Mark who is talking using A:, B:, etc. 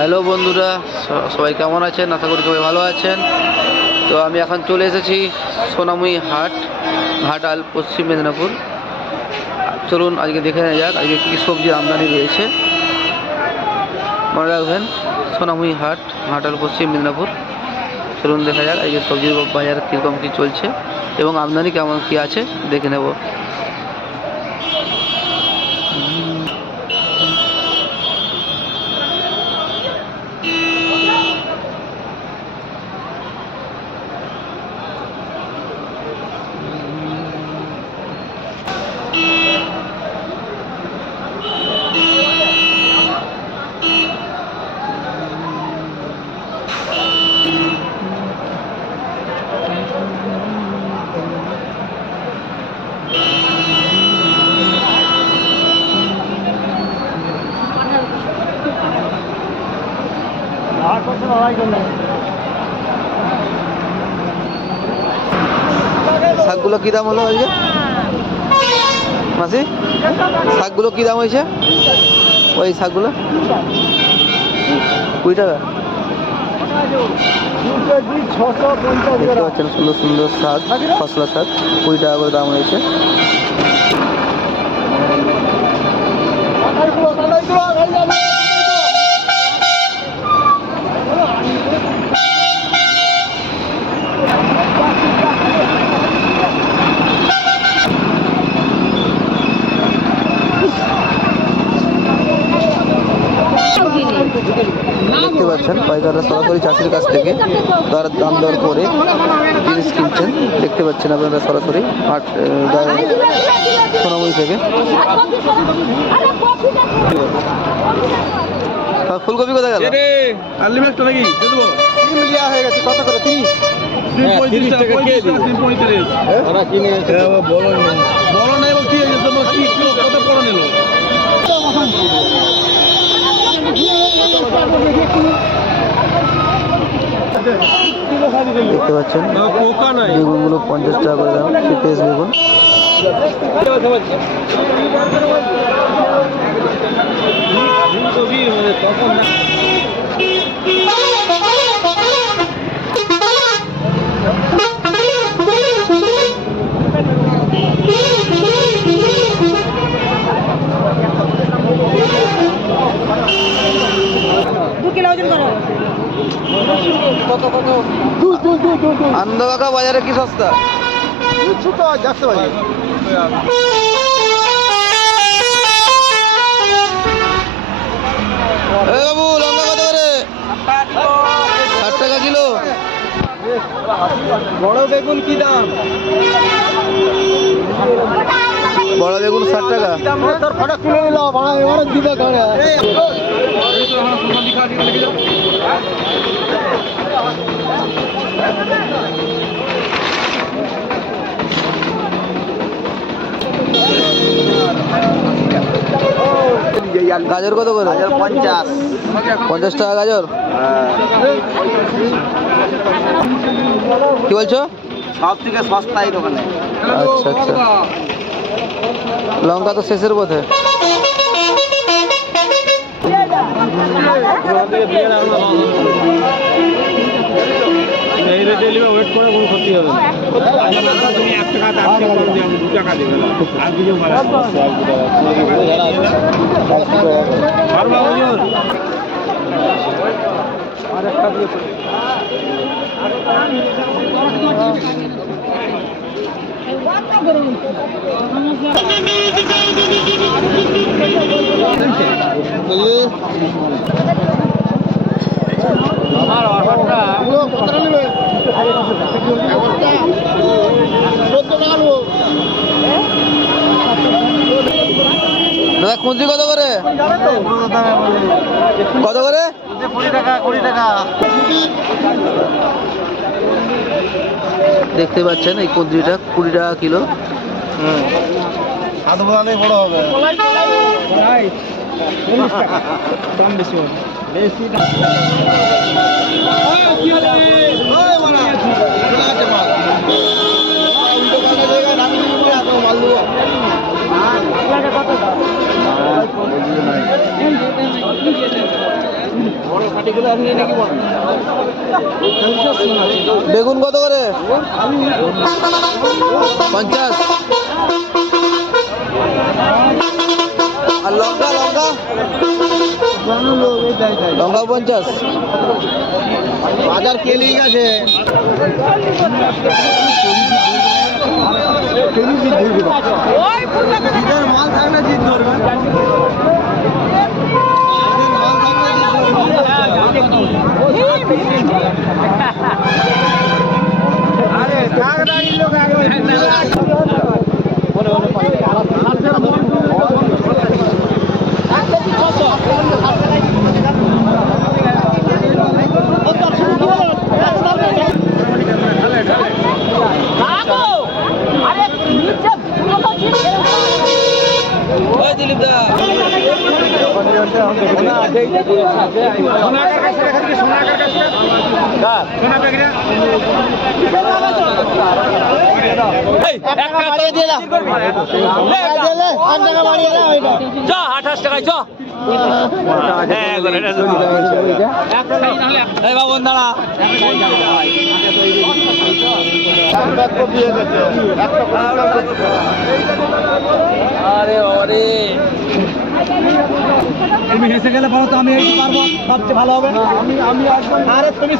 A: Hello বন্ধুরা সবাই কেমন আছেন? আশা করি সবাই ভালো আছেন। তো আমি এখন চলে এসেছি সোনামুই হাট, ঘাটাল, পশ্চিম মেদিনীপুর। চলুন আজকে দেখে নেওয়া যাক, আজকে কী সবজির আমদানি রয়েছে। মনে রাখবেন সোনামুই হাট, ঘাটাল, পশ্চিম মেদিনীপুর। চলুন দেখা যাক, আজকে সবজির বাজার কীরকম কী চলছে এবং আমদানি কেমন কী আছে, দেখে নেব। শাকগুলো কী দাম হলো আজকে? মাসি শাকগুলো কী দাম হয়েছে? ওই শাকগুলো? কুড়ি টাকা। দেখতে পাচ্ছেন সুন্দর সুন্দর শাক ফসলা শাক কুড়ি টাকা করে দাম হয়েছে দেখতে পাইকাররা সরাসরি চাষির কাছ থেকে তার দাম দর করে জিনিস কিনছেন দেখতে পাচ্ছেন আপনারা সরাসরি হাট সোনামুড়ি থেকে। আর ফুলকপি কোথায় গেল?
B: আনলিমিটেড নাকি? দিয়ে দেবো।
C: হয়ে গেছে কত করে? তিরিশ?
B: তিন
C: হ্যাঁ,
B: পঁয়ত্রিশ
C: 30
B: টাকা
C: টাকা
B: পঁয়ত্রিশ
C: কেজি।
B: টাকা, তিন পঁয়ত্রিশ
C: ওরা কিনে
B: বড় নেই বড় নেই বল কি হয়েছে তোমার কি কিলো কত বড় নিল
A: দেখতে পাচ্ছেন। বেগুনগুলো পঞ্চাশ টাকা করে দাম। ফ্রেশ বেগুন কাকা বাজারে কি সস্তা
C: ছোট যাচ্ছে ভাই
A: বাবু লঙ্কা কত করে ষাট টাকা কিলো
C: বড় বেগুন কি দাম
A: বড় বেগুন ষাট টাকা
C: তোর ফটো তুলে নিল ভাড়া এবারে দিবে
A: গাজর কত করে?
C: পঞ্চাশ।
A: পঞ্চাশ টাকা গাজর? কি বলছো?
C: সব থেকে সস্তা এই দোকানে।
A: আচ্ছা আচ্ছা। লঙ্কা তো শেষের পথে।
B: এই রেটে নিবে ওয়েট করে কোনো ক্ষতি হবে না। আর কিছু পারবা হুজুর
A: দাদা কুঞ্জি কত করে? কত করে? দেখতে পাচ্ছেন এই কুঞ্জিটা কুড়ি টাকা কিলো।
C: হাত বড় হবে
A: বেগুন কত করে? পঞ্চাশ। আর লঙ্কা লঙ্কা? লঙ্কা পঞ্চাশ।
C: বাজার কেলেই গেছে? জিতের জিত ধরবে জিতের মাল থাকলে জিত ধরবে। আরে কাকড়ানির লোক আগে
A: ওই দিলীপ দা
B: সোনাকার কাছে দেখা দিবি সোনাকার কাছে সোনা প্যাকেট
C: আট টাকা বাড়িয়ে দাও ওইটা
A: চ আঠাশ টাকায় চ বাবন দাঁড়া। আরে অরে
C: তুমি হেসে গেলে বলো তো আমি পারব? সবচেয়ে ভালো হবে। আমি আমি আরে তুমি